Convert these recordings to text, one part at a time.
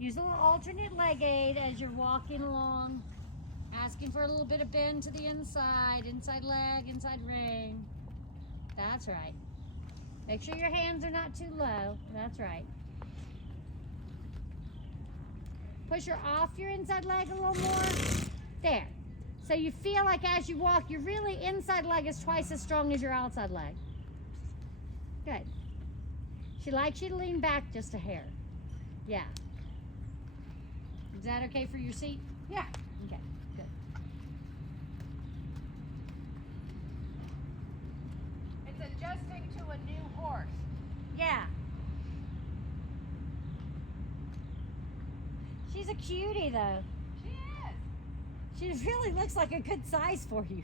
Use a little alternate leg aid as you're walking along. Asking for a little bit of bend to the inside leg, inside rein. That's right. Make sure your hands are not too low. That's right. Push her off your inside leg a little more. There. So you feel like as you walk, your really inside leg is twice as strong as your outside leg. Good. She likes you to lean back just a hair. Yeah. Is that okay for your seat? Yeah. Okay, good. It's adjusting to a new horse. Yeah. She's a cutie though. She is. She really looks like a good size for you.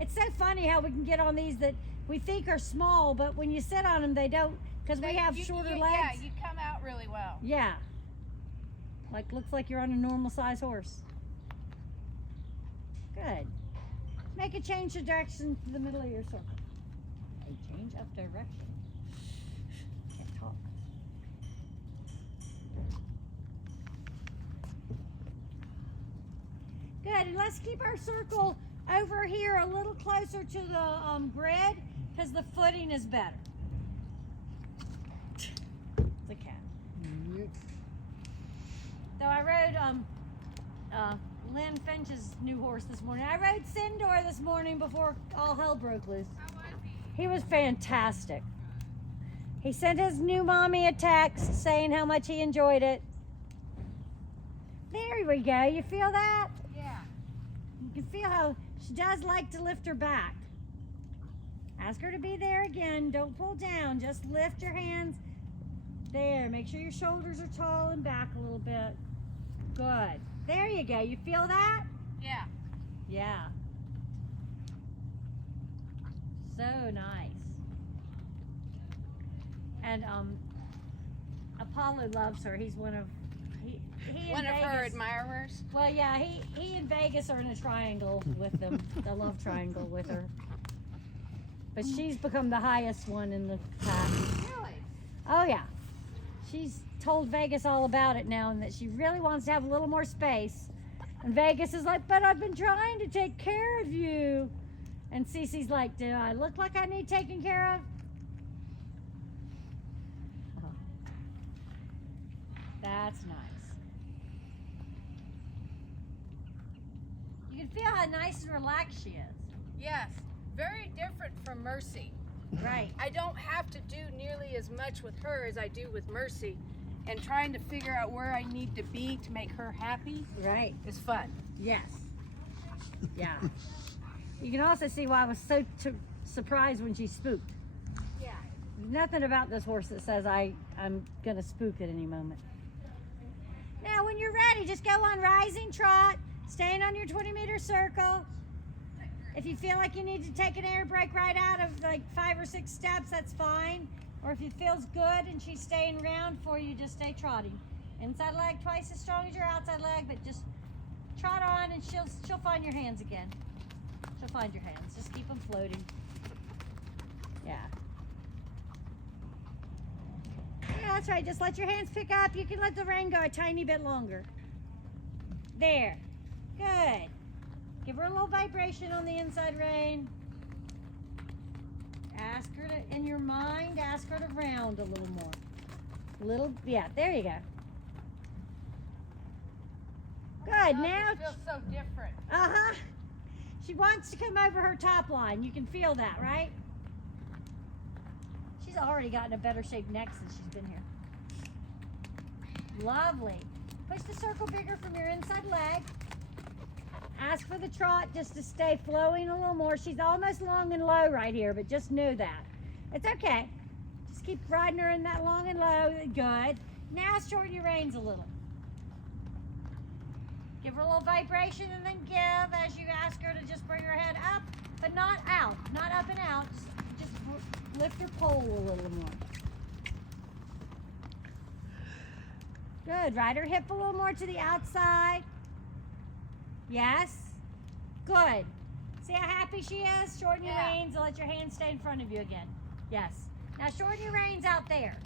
It's so funny how we can get on these that we think are small, but when you sit on them, they don't, because we have shorter legs. Yeah, you come out really well. Yeah. Like, looks like you're on a normal size horse. Good. Make a change of direction to the middle of your circle. A change of direction. Can't talk. Good, and let's keep our circle over here a little closer to the grid because the footing is better. It's a cat. So I rode Lynn Finch's new horse this morning. I rode Sindor this morning before all hell broke loose. How was he? He was fantastic. He sent his new mommy a text saying how much he enjoyed it. There we go. You feel that? Yeah. You can feel how she does like to lift her back. Ask her to be there again. Don't pull down. Just lift your hands. There. Make sure your shoulders are tall and back a little bit. Good. There you go. You feel that? Yeah. Yeah. So nice. And Apollo loves her. He's one of One of her admirers. Well, yeah, he and Vegas are in a triangle with them, the love triangle with her. But she's become the highest one in the pack. Really? Oh yeah, she's told Vegas all about it now, and that she really wants to have a little more space. And Vegas is like, but I've been trying to take care of you. And CeCe's like, do I look like I need taking care of? Oh. That's nice. You can feel how nice and relaxed she is. Yes. Very different from Mercy. Right. I don't have to do nearly as much with her as I do with Mercy. And trying to figure out where I need to be to make her happy Right. is fun. Yes. Yeah. You can also see why I was so surprised when she spooked. Yeah. There's nothing about this horse that says I'm going to spook at any moment. Now, when you're ready, just go on rising trot, staying on your 20-meter circle. If you feel like you need to take an air break right out of like 5 or 6 steps, that's fine. Or if it feels good and she's staying round for you, just stay trotting. Inside leg twice as strong as your outside leg, but just trot on and she'll find your hands again. She'll find your hands. Just keep them floating. Yeah. Yeah, that's right. Just let your hands pick up. You can let the rein go a tiny bit longer. There. Good. Give her a little vibration on the inside rein. Ask her to, in your mind, ask her to round a little more. Yeah, there you go. Good, now. It feels so different. Uh-huh. She wants to come over her top line. You can feel that, right? She's already gotten a better shape neck since she's been here. Lovely. Push the circle bigger from your inside leg. Ask for the trot just to stay flowing a little more. She's almost long and low right here, but just know that. It's okay. Just keep riding her in that long and low. Good. Now shorten your reins a little. Give her a little vibration and then give as you ask her to just bring her head up, but not out. Not up and out. Just lift her pole a little more. Good. Ride her hip a little more to the outside. Yes. Good. See how happy she is? Shorten your reins and let your hands stay in front of you again. Yes. Now shorten your reins out there.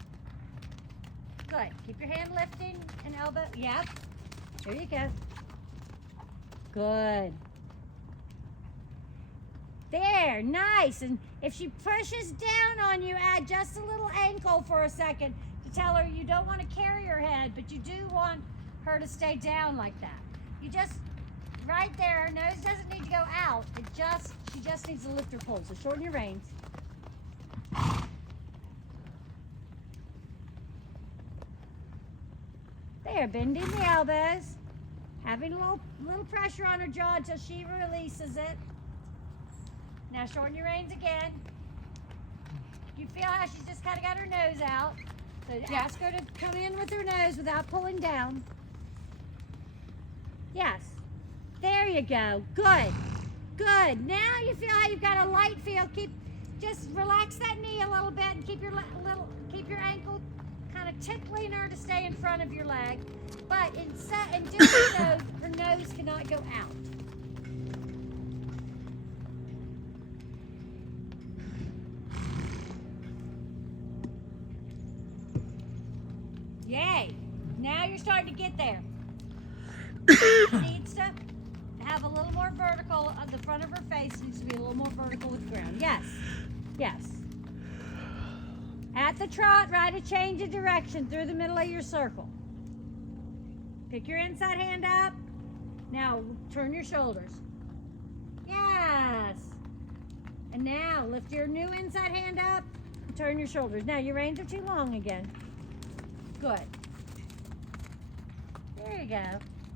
Good. Keep your hand lifting and elbow. Yep. There you go. Good. There, nice. And if she pushes down on you, add just a little ankle for a second to tell her you don't want to carry her head, but you do want her to stay down like that. You just, right there, her nose doesn't need to go out. She just needs to lift her pull. So shorten your reins. There, bending the elbows. Having a little pressure on her jaw until she releases it. Now shorten your reins again. You feel how she's just kind of got her nose out. So ask her to come in with her nose without pulling down. Yes. There you go. Good. Good. Now you feel how you've got a light feel. Just relax that knee a little bit and keep your ankle kind of tickling her to stay in front of your leg. But in doing so, her nose cannot go out. Yay! Now you're starting to get there. Needs to have a little more vertical. The front of her face needs to be a little more vertical with the ground. Yes. Yes. At the trot, ride a change of direction through the middle of your circle. Pick your inside hand up. Now turn your shoulders. Yes. And now lift your new inside hand up and turn your shoulders. Now your reins are too long again. Good. There you go.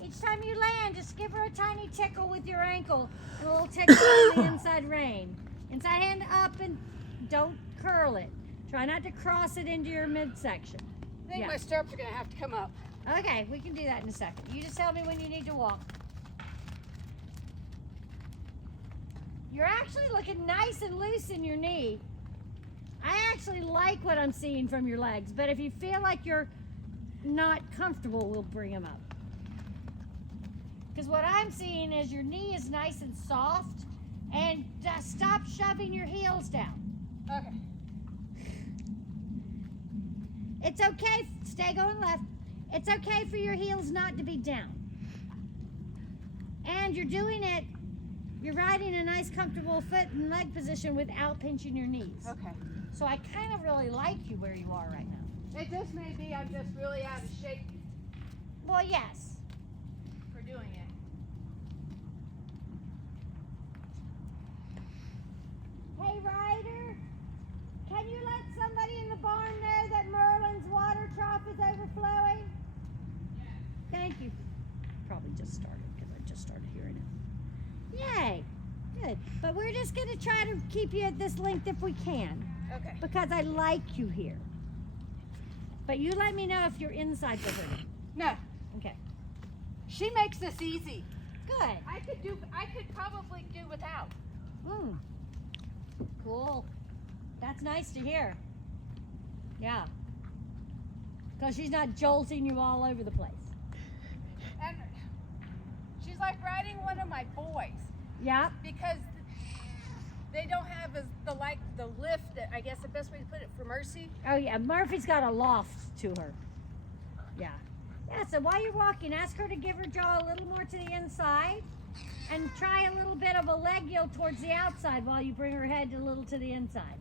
Each time you land, just give her a tiny tickle with your ankle and a little tickle on the inside rein. Inside hand up and don't curl it. Try not to cross it into your midsection. I think my stirrups are going to have to come up. Okay, we can do that in a second. You just tell me when you need to walk. You're actually looking nice and loose in your knee. I actually like what I'm seeing from your legs, but if you feel like you're not comfortable, we'll bring them up. Because what I'm seeing is your knee is nice and soft, and stop shoving your heels down. Okay. It's okay, stay going left. It's okay for your heels not to be down. And you're doing it, you're riding a nice comfortable foot and leg position without pinching your knees. Okay. So I kind of really like you where you are right now. It just may be I'm just really out of shape Well, yes. for doing it. Hey, Ryder, can you let somebody in the barn know that Merlin's water trough is overflowing? Yeah. Thank you. Probably just started because I just started hearing it. Yay. Good. But we're just going to try to keep you at this length if we can. Okay. Because I like you here. But you let me know if your insides are hurting. No. Okay. She makes this easy. Good. I could probably do without. Cool. That's nice to hear. Yeah. Because she's not jolting you all over the place. And she's like riding one of my boys. Yeah. Because they don't have the lift, I guess the best way to put it, for Mercy. Oh yeah, Murphy's got a loft to her. Yeah. Yeah, so while you're walking, ask her to give her jaw a little more to the inside and try a little bit of a leg yield towards the outside while you bring her head a little to the inside.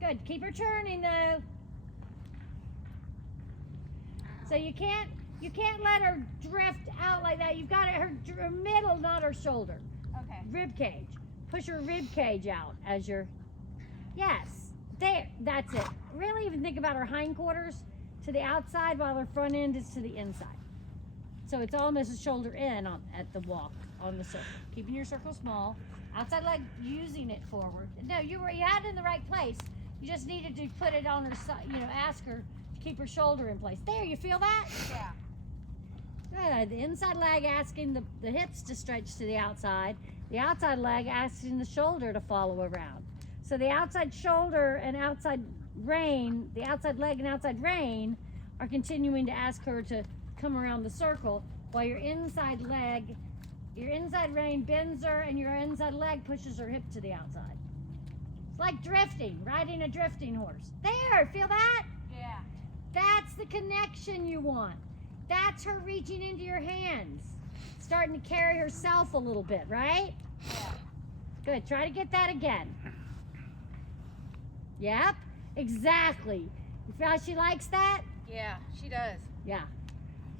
Good, keep her turning though. So you can't let her drift out like that. You've got her middle, not her shoulder. Okay. Rib cage. Push her rib cage out as you're, yes, there, that's it. Really even think about her hindquarters to the outside while her front end is to the inside. So it's almost a shoulder in at the walk on the circle. Keeping your circle small, outside leg using it forward. No, you had it in the right place. You just needed to put it on her side, ask her to keep her shoulder in place. There, you feel that? Yeah. Good. The inside leg asking the hips to stretch to the outside. The outside leg asking the shoulder to follow around. So the outside shoulder and outside rein, the outside leg and outside rein are continuing to ask her to come around the circle while your inside rein bends her and your inside leg pushes her hip to the outside. It's like drifting, riding a drifting horse. There, feel that? Yeah. That's the connection you want. That's her reaching into your hands. Starting to carry herself a little bit, right? Yeah. Good. Try to get that again. Yep. Exactly. You feel how she likes that? Yeah, she does. Yeah.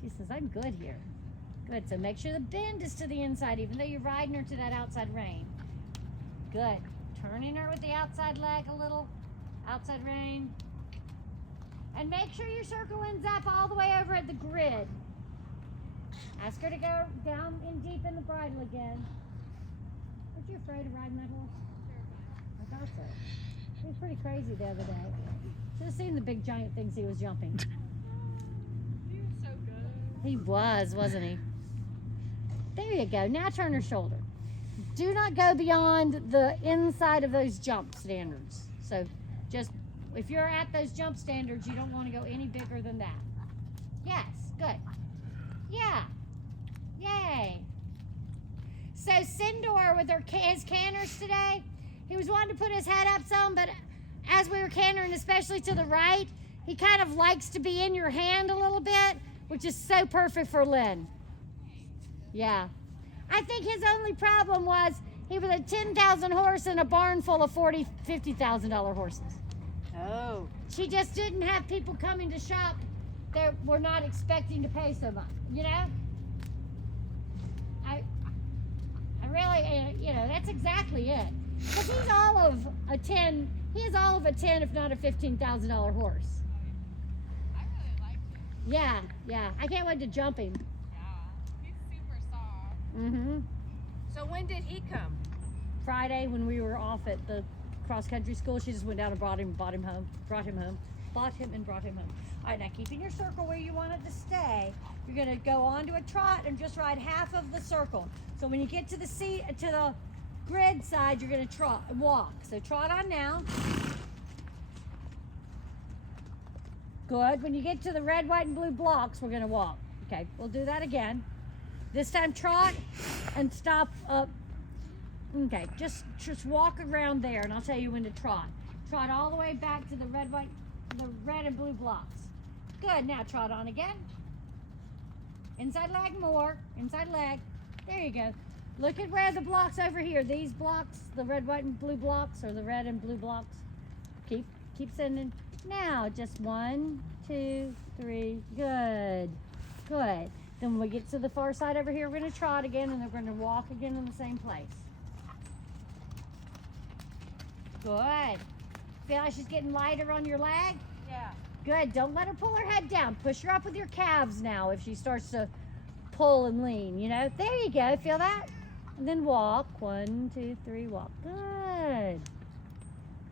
She says, I'm good here. Good. So make sure the bend is to the inside, even though you're riding her to that outside rein. Good. Turning her with the outside leg a little. Outside rein. And make sure your circle ends up all the way over at the grid. Ask her to go down in deep in the bridle again. Aren't you afraid of riding that horse? I thought so. He was pretty crazy the other day. Should have seen the big giant things he was jumping. He was so good. He was, wasn't he? There you go. Now turn her shoulder. Do not go beyond the inside of those jump standards. So just, if you're at those jump standards, you don't want to go any bigger than that. Yes, good. Yeah. Yay. So Sindor with his canters today, he was wanting to put his head up some, but as we were cantering, especially to the right, he kind of likes to be in your hand a little bit, which is so perfect for Lynn. Yeah. I think his only problem was he was a 10,000 horse in a barn full of $40,000, $50,000 horses. Oh. She just didn't have people coming to shop that were not expecting to pay so much, you know? I really, you know, that's exactly it. Because he's all of a 10, if not a $15,000 horse. I really liked him. Yeah, I can't wait to jump him. Yeah. He's super soft. Mm-hmm. So when did he come? Friday when we were off at the cross-country school, she just went down and brought him home. All right, now keeping your circle where you want it to stay, you're gonna go on to a trot and just ride half of the circle. So when you get to the grid side, you're gonna walk. So trot on now. Good. When you get to the red, white, and blue blocks, we're gonna walk. Okay, we'll do that again. This time trot and stop up. Okay, just walk around there and I'll tell you when to trot. Trot all the way back to the red and blue blocks. Good, now trot on again. Inside leg more, inside leg. There you go. Look at where the blocks over here, these blocks, the red, white, and blue blocks, or the red and blue blocks. Keep sending. Now, just 1, 2, 3, good. Then when we get to the far side over here, we're gonna trot again and then we're gonna walk again in the same place. Good. Feel like she's getting lighter on your leg? Yeah. Good. Don't let her pull her head down. Push her up with your calves now if she starts to pull and lean, you know? There you go. Feel that? And then walk. 1, 2, 3, walk. Good.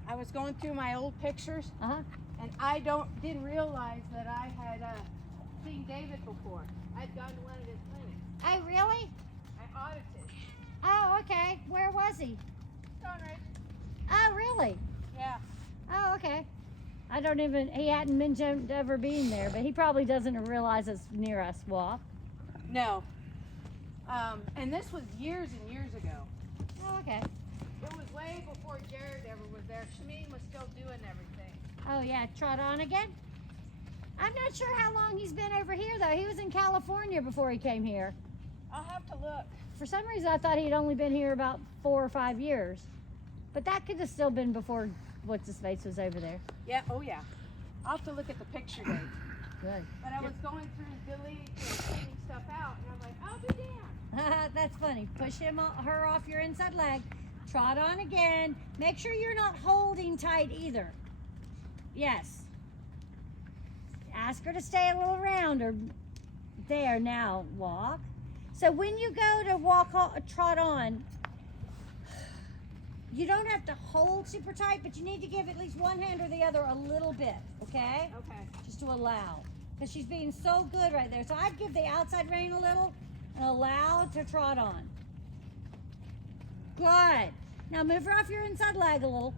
I was going through my old pictures Uh-huh. and I didn't realize that I had seen David before. I'd gone to one of his clinics. Oh, really? I audited. Oh, okay. Where was he? Going right. Oh, really? Yeah. Oh, okay. He hadn't mentioned ever being there, but he probably doesn't realize it's near us. Walk. No. And this was years and years ago. Oh, okay. It was way before Jared ever was there. Shmeen was still doing everything. Oh, yeah. Trot on again? I'm not sure how long he's been over here, though. He was in California before he came here. I'll have to look. For some reason, I thought he'd only been here about 4 or 5 years. But that could have still been before What's-His-Face was over there. Yeah, oh yeah. I'll have to look at the picture date. Good. But I was going through delete and cleaning stuff out, and I'm like, I'll be damned. That's funny. Push her off your inside leg. Trot on again. Make sure you're not holding tight either. Yes. Ask her to stay a little rounder. There, now walk. So when you go to trot on, you don't have to hold super tight, but you need to give at least one hand or the other a little bit, okay? Okay. Just to allow. Because she's being so good right there. So I'd give the outside rein a little and allow to trot on. Good. Now move her off your inside leg a little.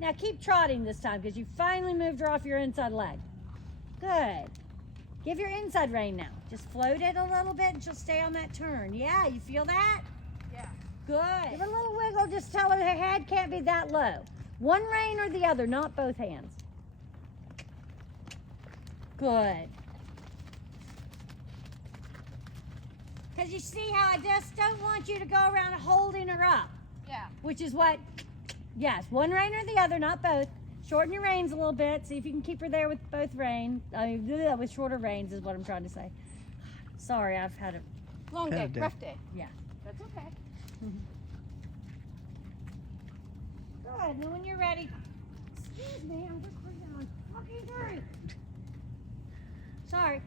Now keep trotting this time because you finally moved her off your inside leg. Good. Give your inside rein now. Just float it a little bit and she'll stay on that turn. Yeah, you feel that? Yeah. Good. Give her a little wiggle. Just tell her her head can't be that low. One rein or the other, not both hands. Good. Because you see how I just don't want you to go around holding her up, Yeah. which is what, yes, one rein or the other, not both. Shorten your reins a little bit. See if you can keep her there with both reins. With shorter reins is what I'm trying to say. Sorry, I've had a Long Had a day, day. rough day. yeah. That's okay. Good. Now when you're ready, excuse me, I'm just fucking through. Sorry.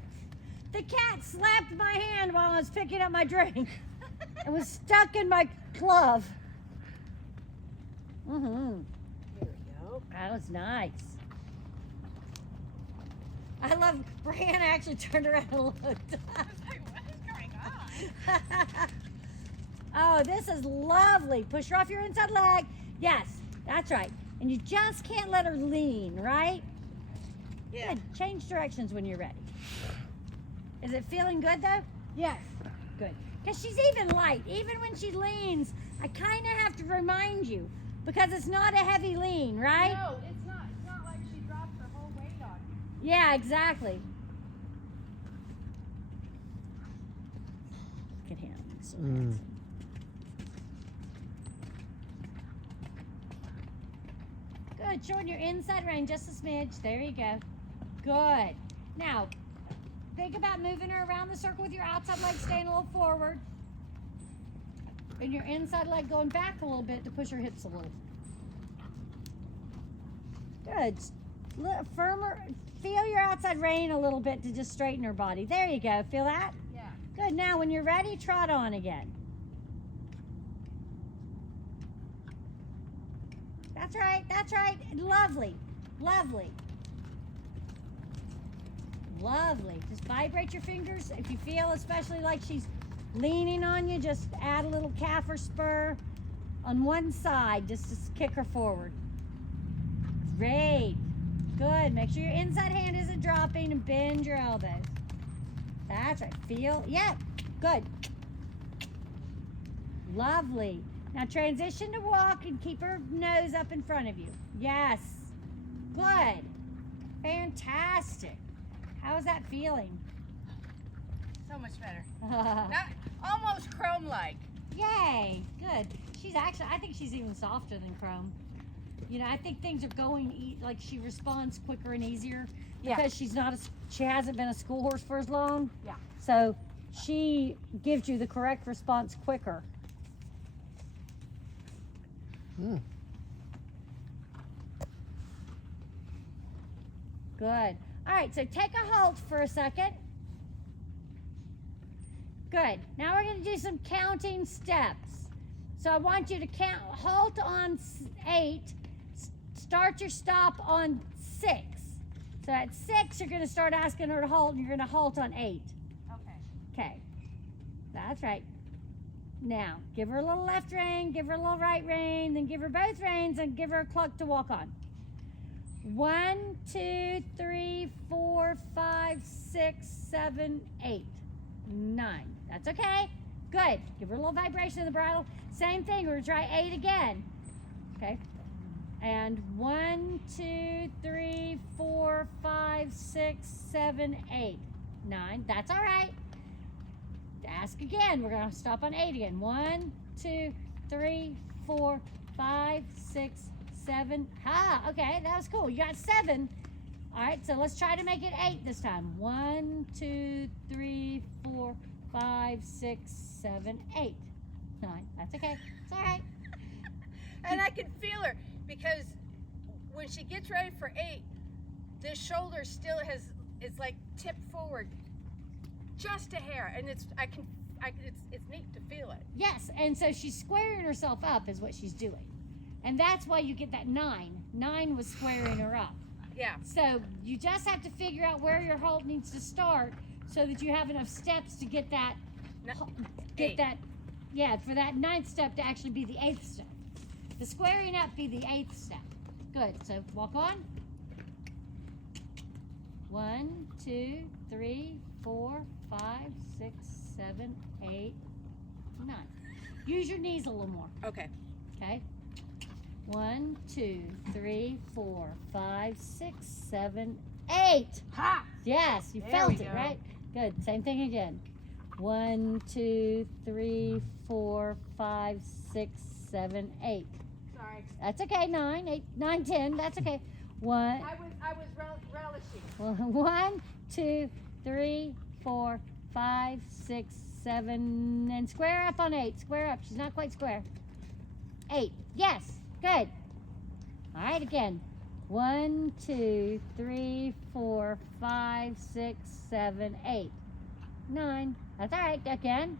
The cat slapped my hand while I was picking up my drink. It was stuck in my glove. Mm-hmm. Here we go. That was nice. I love, Brianna actually turned around and looked. I was like, what is going on? Oh, this is lovely. Push her off your inside leg. Yes, that's right. And you just can't let her lean, right? Yeah. Good. Change directions when you're ready. Is it feeling good though? Yes. Good. Because she's even light. Even when she leans, I kind of have to remind you because it's not a heavy lean, right? No, it's not. It's not like she dropped her whole weight on you. Yeah, exactly. Look at him. So handsome. Good. Shorten your inside rein just a smidge. There you go. Good. Now, think about moving her around the circle with your outside leg staying a little forward. And your inside leg going back a little bit to push her hips a little. Good. Firmer. Feel your outside rein a little bit to just straighten her body. There you go. Feel that? Yeah. Good. Now, when you're ready, trot on again. That's right. That's right. Lovely. Lovely. Lovely. Just vibrate your fingers. If you feel especially like she's leaning on you, just add a little calf or spur on one side just to kick her forward. Great. Good. Make sure your inside hand isn't dropping and bend your elbows. That's right. Feel. Yep. Good. Lovely. Now transition to walk and keep her nose up in front of you. Yes. Good. Fantastic. How's that feeling? So much better. Not almost chrome-like. Yay. Good. She's actually, I think she's even softer than Chrome. You know, I think things are going, like she responds quicker and easier Yeah. because she hasn't been a school horse for as long. Yeah. So she gives you the correct response quicker. Mm. Good. All right, so take a halt for a second. Good. Now we're going to do some counting steps. So I want you to count, halt on 8, start your stop on 6. So at 6, you're going to start asking her to halt, and you're going to halt on 8. Okay. Okay. That's right. Now, give her a little left rein, give her a little right rein, then give her both reins and give her a cluck to walk on. 1, 2, 3, 4, 5, 6, 7, 8, 9. That's okay. Good. Give her a little vibration in the bridle. Same thing. We're going to try 8 again. Okay. And 1, 2, 3, 4, 5, 6, 7, 8, 9. That's all right. Ask again. We're going to stop on 8 again. 1, 2, 3, 4, 5, 6, 7. Ha! Okay, that was cool. You got 7. All right, so let's try to make it 8 this time. 1, 2, 3, 4, 5, 6, 7, 8, 9. That's okay. It's all right. And I can feel her because when she gets ready for 8, the shoulder still is like tipped forward just a hair, and it's neat to feel it. Yes, and so she's squaring herself up is what she's doing. And that's why you get that 9. 9 was squaring her up. Yeah. So you just have to figure out where your halt needs to start so that you have enough steps to get that, Eight. for that 9th step to actually be the 8th step. The squaring up be the 8th step. Good, so walk on. 1, 2, 3, 4, 5, 6, 7, 8, 9. Use your knees a little more, Okay. okay? 1, 2, 3, 4, 5, 6, 7, 8. Ha! Yes, you There felt we it, go. right? Good. Same thing again. 1, 2, 3, 4, 5, 6, 7, 8. Sorry. That's okay. 9, 8, 9, 10. That's okay. 1, I was relishing. 1, 2, 3, 4, 5, 6, 7, and square up on 8. Square up. She's not quite square. 8. Yes. Good. All right, again. 1, 2, 3, 4, 5, 6, 7, 8, 9. That's all right. Again.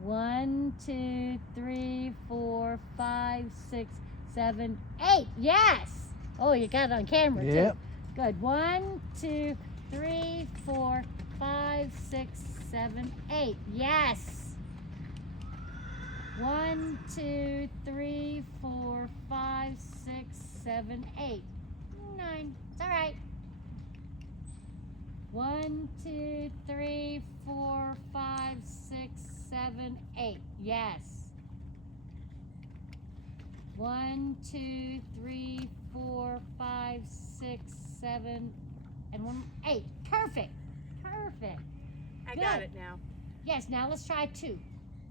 1, 2, 3, 4, 5, 6, 7, 8. Yes. Oh, you got it on camera Yep. too. Good. 1, 2, 3, 4, 5, 6, 7, 8. Yes. 1, 2, 3, 4, 5, 6, 7, 8, 9. It's all right. 1, 2, 3, 4, 5, 6, 7, 8. Yes. 1, 2, 3, 4, 5, 6, 7, and 1, 8. Perfect. Perfect. I Good. got it now. Yes, now let's try 2.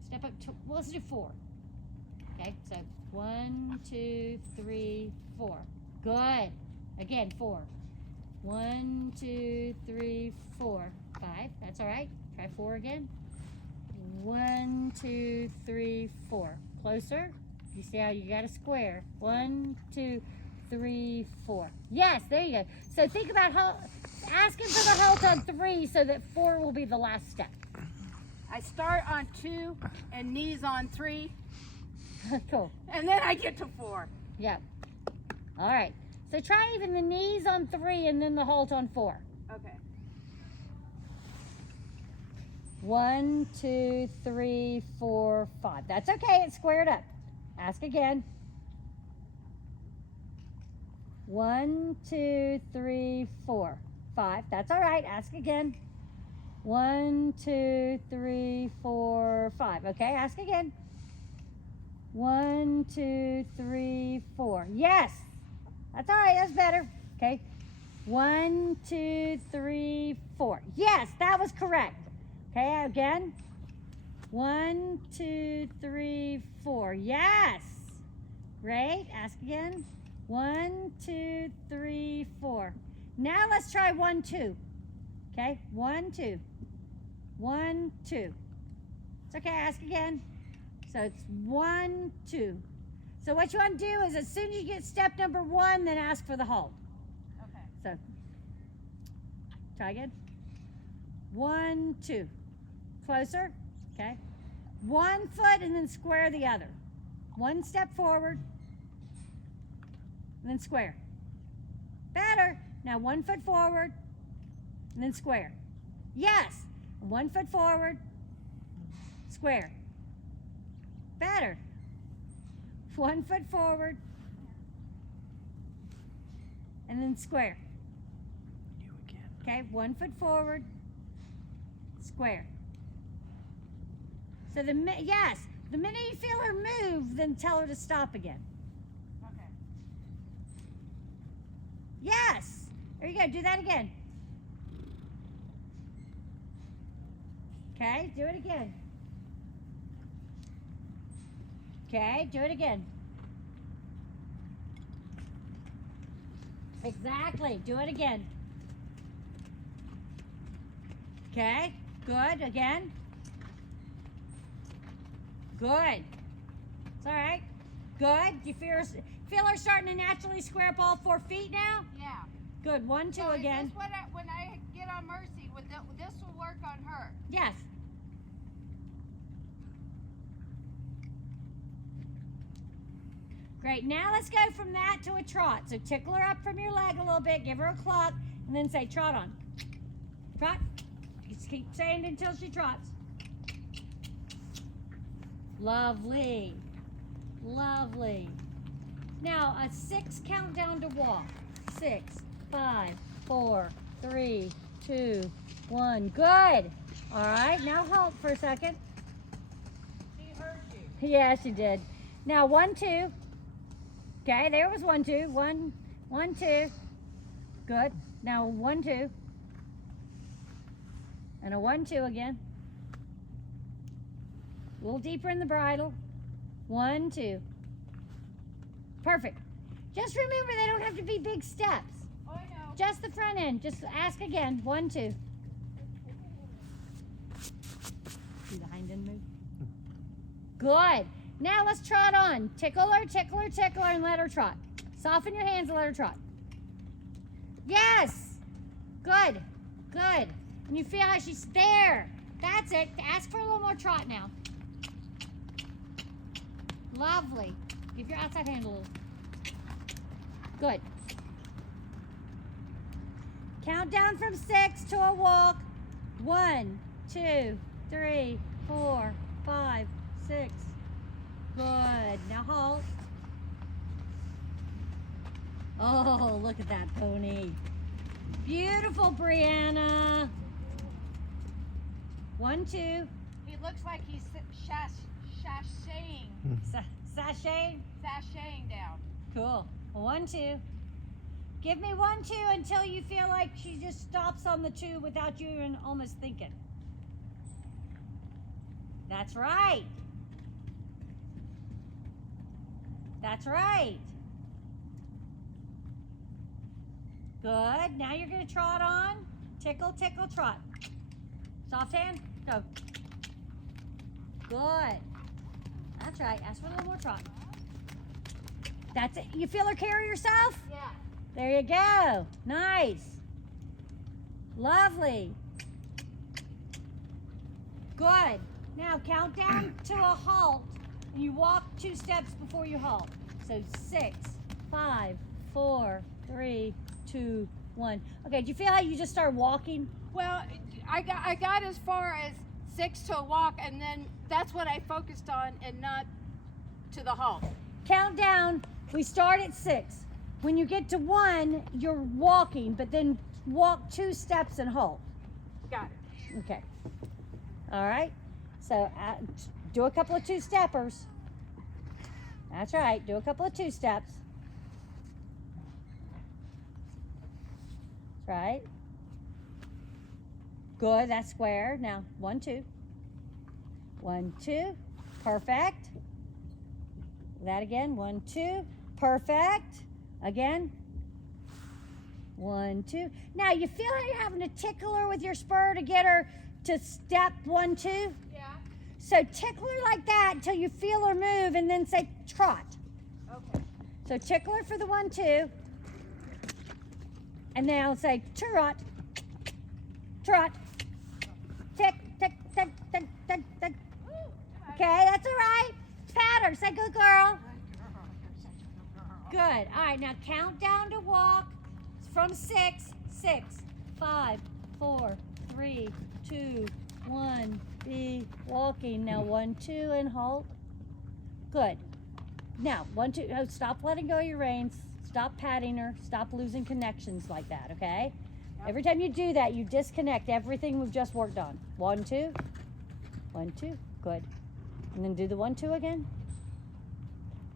Step up to, well, let's do 4. Okay, so 1, 2, 3, 4. Good. Again, 4. 1, 2, 3, 4. 5. That's all right. Try 4 again. 1, 2, 3, 4. Closer. You see how you got a square. 1, 2, 3, 4. Yes, there you go. So think about asking for the halt on 3 so that 4 will be the last step. I start on 2 and knees on 3, Cool. and then I get to 4. Yep. All right. So try even the knees on 3 and then the halt on 4. Okay. 1, 2, 3, 4, 5. That's okay. It's squared up. Ask again. 1, 2, 3, 4, 5. That's all right. Ask again. 1, 2, 3, 4, 5. Okay. Ask again. 1, 2, 3, 4. Yes. That's all right. That's better. Okay. 1, 2, 3, 4. Yes, that was correct. Okay, again. 1, 2, 3, 4. Yes. Great. Ask again. 1, 2, 3, 4. Now let's try 1, 2. Okay, 1, 2. 1, 2. It's okay. Ask again. So it's 1, 2. So what you want to do is as soon as you get step number 1, then ask for the halt. Okay. So try again. 1, 2. Closer. Okay. 1 foot and then square the other. 1 step forward. And then square. Better. Now 1 foot forward. And then square. Yes. 1 foot forward. Square. Better. 1 foot forward. And then square. You again. Okay, 1 foot forward, square. So the minute you feel her move, then tell her to stop again. Okay. Yes, there you go. Do that again. Okay, do it again. Okay, do it again. Exactly. Do it again. Okay, good. Again. Good. It's all right. Good. Do you feel her starting to naturally square up all 4 feet now? Yeah. Good. 1, 2 So again. Is this when I get on Mercy, this will work on her? Yes. Great. Now let's go from that to a trot. So tickle her up from your leg a little bit, give her a cluck, and then say trot on. Trot. Just keep saying it until she trots. Lovely. Lovely. Now a 6 countdown to walk. 6, 5, 4, 3, 2, 1. Good. All right. Now halt for a second. She heard you. Yeah, she did. Now 1, 2. Okay, there was 1, 2. 1, 1, 2. Good. Now 1, 2. And a 1, 2 again. A little deeper in the bridle. 1, 2. Perfect. Just remember they don't have to be big steps. Oh, I know. Just the front end. Just ask again. 1, 2. See the hind end move? Good. Now let's trot on. Tickle her, tickle her, tickle her, and let her trot. Soften your hands and let her trot. Yes. Good. Good. And you feel how she's there. That's it. Ask for a little more trot now. Lovely. Give your outside hand a little. Good. Count down from 6 to a walk. 1, 2, 3, 4, 5, 6. Good. Now halt. Oh, look at that pony. Beautiful, Brianna. 1, 2. He looks like he's sashaying Sashay. down. Cool. 1, 2. Give me 1, 2 until you feel like she just stops on the 2 without you even almost thinking. That's right. That's right. Good. Now you're going to trot on. Tickle, tickle, trot. Soft hand. Go. Good. That's right. Ask for a little more trot. That's it. You feel her carry herself? Yeah. There you go. Nice. Lovely. Good. Now count down to a halt and you walk 2 steps before you halt. So 6, 5, 4, 3, 2, 1. Okay, do you feel how you just start walking? Well, I got as far as 6 to a walk, and then that's what I focused on, and not to the halt. Count down. We start at 6. When you get to 1, you're walking, but then walk 2 steps and halt. Got it. Okay. All right. So do a couple of 2-steppers. That's right. Do a couple of 2 steps. That's right. Good. That's square. Now 1, 2. 1, 2. Perfect. That again. 1, 2. Perfect. Again. 1, 2. Now you feel like you're having to tickle her with your spur to get her to step 1, 2. Yeah. So tickle her like that until you feel her move and then say trot. Okay. So tickle her for the 1, 2. And now say trot. Trot. Tick, tick, tick, tick, tick, tick. Okay, that's all right. Pat her. Say good girl. Good. All right, now count down to walk from 6. 6, 5, 4, 3, 2, 1. Be walking. Now 1, 2 and halt. Good. Now 1, 2. Oh, stop letting go of your reins. Stop patting her. Stop losing connections like that. Okay. Yep. Every time you do that, you disconnect everything we've just worked on. 1, 2. 1, 2. Good. And then do the 1, 2 again.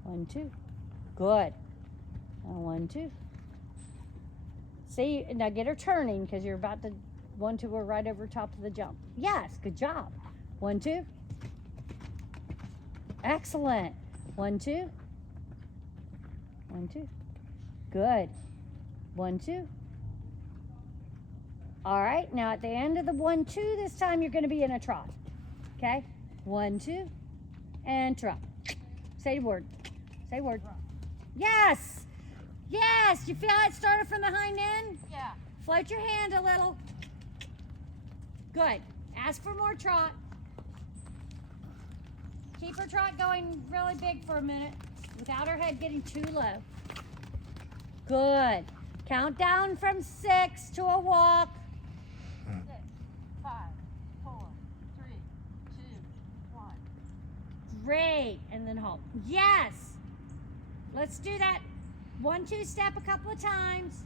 1, 2. Good. Now 1, 2. See, now get her turning because you're about to 1, 2 her right over top of the jump. Yes, good job. 1, 2. Excellent. 1, 2. 1, 2. Good. 1, 2. All right, now at the end of the 1, 2, this time you're going to be in a trot. Okay? 1, 2, and trot. Say word. Say word. Yes! Yes! You feel how it started from the hind end? Yeah. Float your hand a little. Good. Ask for more trot. Keep her trot going really big for a minute without her head getting too low. Good. Count down from 6 to a walk. 6, 5, 4, 3, 2, 1. Great. And then halt. Yes. Let's do that 1, 2 step a couple of times.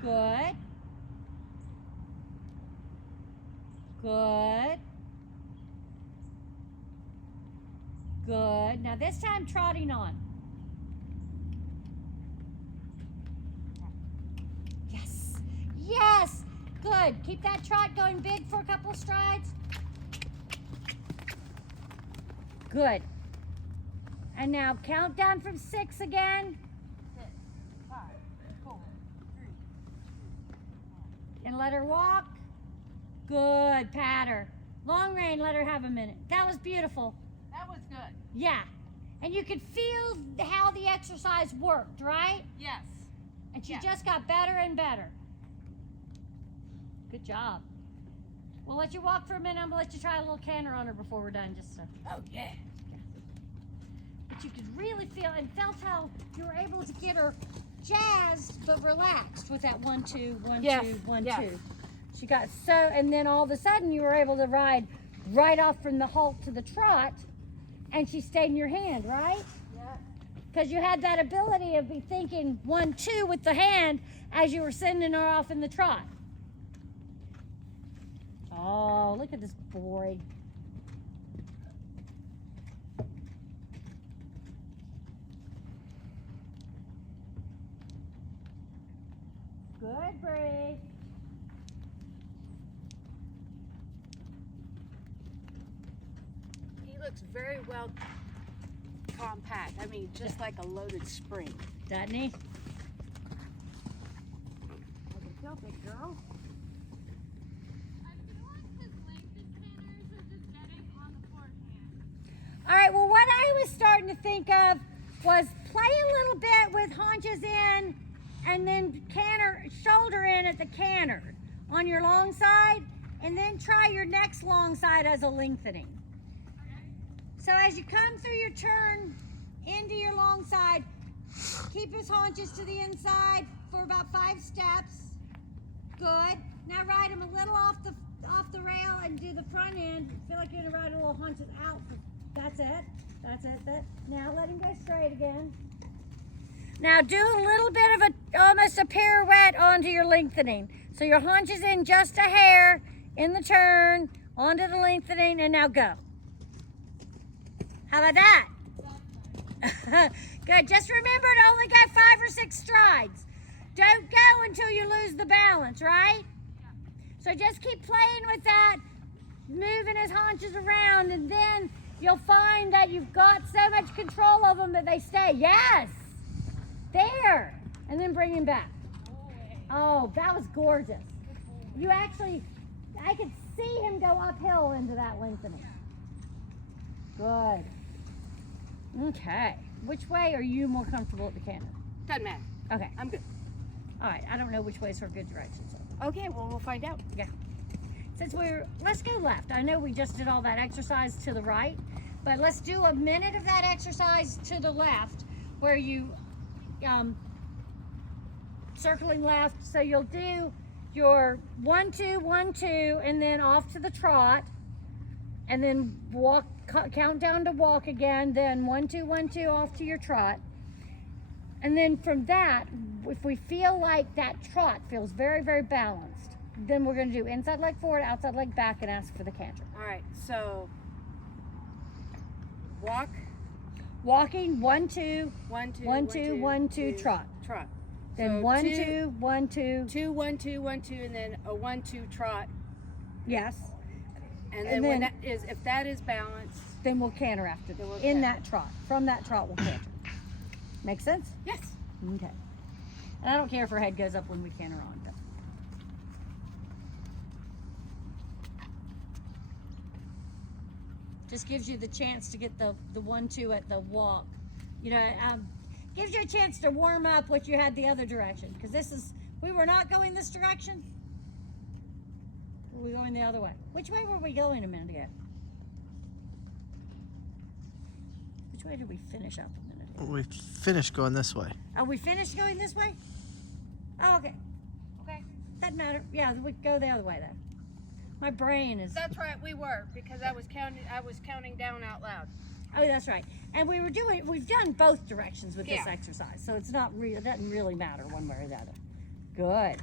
Good. Good. Good. Now this time trotting on. Good. Keep that trot going big for a couple of strides. Good. And now count down from 6 again. 6, 5, 4, 3. And let her walk. Good. Pat her. Long rein, let her have a minute. That was beautiful. That was good. Yeah. And you could feel how the exercise worked, right? Yes. And she Yes. just got better and better. Good job. We'll let you walk for a minute. I'm going to let you try a little canter on her before we're done. Just so. Oh, yeah. But you could really feel and felt how you were able to get her jazzed but relaxed with that 1, 2, 1, Yes, 2, 1, yes. 2. She got so, and then all of a sudden you were able to ride right off from the halt to the trot, and she stayed in your hand, right? Yeah. Because you had that ability of be thinking 1, 2 with the hand as you were sending her off in the trot. Oh, look at this boy. Good, Bree. He looks very well compact. I mean, just like a loaded spring. Doesn't he? How you feel, big girl? I feel like his length scanners are just getting on the forehand. All right, well, what I was starting to think of was play a little bit with haunches in and then canter, shoulder in at the canter on your long side, and then try your next long side as a lengthening. So as you come through your turn into your long side, keep his haunches to the inside for about 5 steps. Good. Now ride him a little off the rail and do the front end. Feel like you're gonna ride a little haunches out. That's it. That's it. Now let him go straight again. Now do a little bit of almost a pirouette onto your lengthening. So your haunches in just a hair in the turn, onto the lengthening, and now go. How about that? Good. Just remember to only go 5 or 6 strides. Don't go until you lose the balance, right? So just keep playing with that, moving his haunches around, and then you'll find that you've got so much control of them that they stay. Yes! There! And then bring him back. Oh, that was gorgeous. You actually, I could see him go uphill into that lengthening. Good. Okay. Which way are you more comfortable at the canter? Doesn't matter. Okay. I'm good. All right. I don't know which way's her good direction. So. Okay, well, we'll find out. Yeah. Since let's go left. I know we just did all that exercise to the right, but let's do a minute of that exercise to the left where you, circling left. So you'll do your 1, 2, 1, 2, and then off to the trot, and then walk, count down to walk again, then 1, 2, 1, 2 off to your trot. And then from that, if we feel like that trot feels very, very balanced, then we're going to do inside leg forward, outside leg back, and ask for the canter. All right, so walk. Walking, 1, 2, 1, 2, 1, 2, 1, 2, trot. Trot. Then So 1, 2, 1, 2. 2, 1, 2, 1, 2, and then a 1, 2 trot. Yes. And then, And when then- that is, if that is balanced, Then we'll canter after Then we'll in canter. that trot. From that trot, we'll canter. Make sense? yes. Okay. And I don't care if her head goes up when we canter on. But. Just gives you the chance to get the 1, 2 at the walk. You know, gives you a chance to warm up what you had the other direction. Because we were not going this direction. Were we going the other way? Which way were we going a minute ago? Which way did we finish up a minute ago? We finished going this way. Are we finished going this way? Oh, okay. Okay. Doesn't matter. Yeah, we go the other way then. My brain is. That's right, we were, because I was counting down out loud. Oh, that's right. And we've done both directions with this Yeah. exercise, so it's not real. It doesn't really matter one way or the other. Good.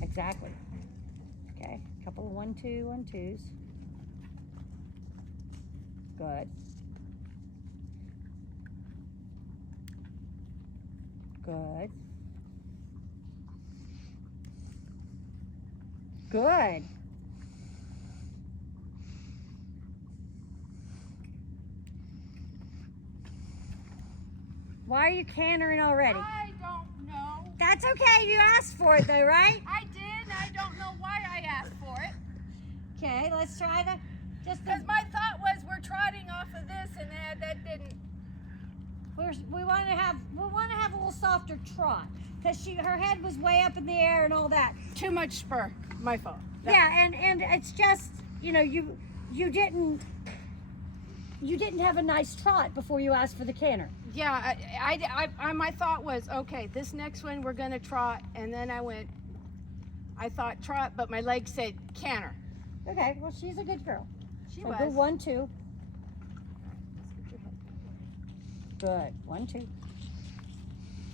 Exactly. Okay. A couple of 1, 2, 1, 2s. Good. Good. Good. Why are you cantering already? I don't know. That's okay. You asked for it though, right? I did. I don't know why I asked for it. Okay, let's try that. Just Because my thought was we're trotting off of this, and that didn't. we want to have a little softer trot because her head was way up in the air and all that. Too much spur. My fault. Yeah, and it's just you didn't have a nice trot before you asked for the canter. Yeah, I my thought was, okay, this next one we're gonna trot, and then I thought trot, but my leg said canter. Okay, well she's a good girl. She So was. go 1, 2. Good. 1, 2.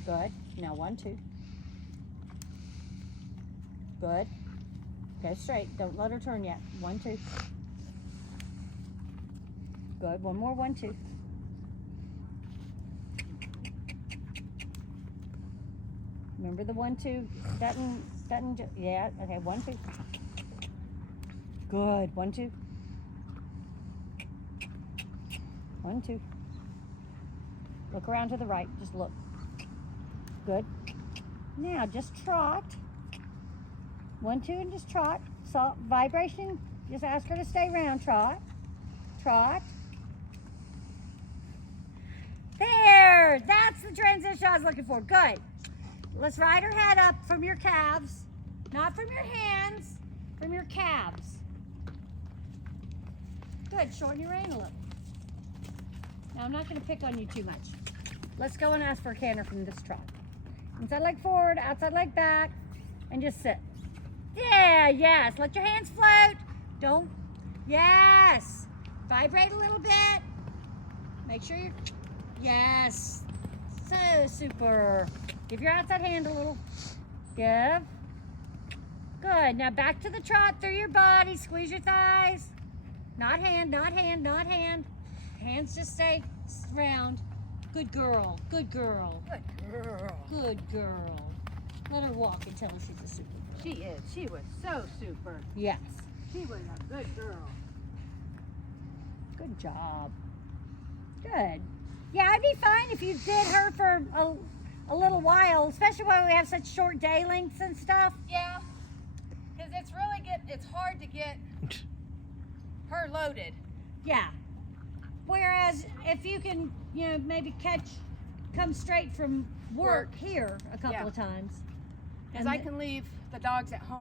Good. Now 1, 2. Good. Go straight. Don't let her turn yet. 1, 2. Good. One more. 1, 2. Remember the 1, 2. Yeah. Okay. 1, 2. Good. 1, 2. 1, 2. Look around to the right. Just look. Good. Now just trot. 1, 2, and just trot. So vibration. Just ask her to stay round. Trot. Trot. There. That's the transition I was looking for. Good. Let's ride her head up from your calves. Not from your hands. From your calves. Good. Shorten your rein a little. Now I'm not going to pick on you too much. Let's go and ask for a canter from this trot. Inside leg forward, outside leg back, and just sit. Yeah, yes. Let your hands float. Don't. Yes. Vibrate a little bit. Make sure you're. Yes. So super. Give your outside hand a little. Give. Good. Now back to the trot through your body. Squeeze your thighs. Not hand, not hand, not hand. Hands just stay round. Good girl. Good girl. Good girl. Good girl. Let her walk and tell her she's a super girl. She is. She was so super. Yes. She was a good girl. Good job. Good. Yeah, I'd be fine if you did her for a little while, especially when we have such short day lengths and stuff. Yeah. Because it's hard to get her loaded. Yeah. Whereas if you can, maybe come straight from work here a couple Yeah. of times. Because I can leave the dogs at home.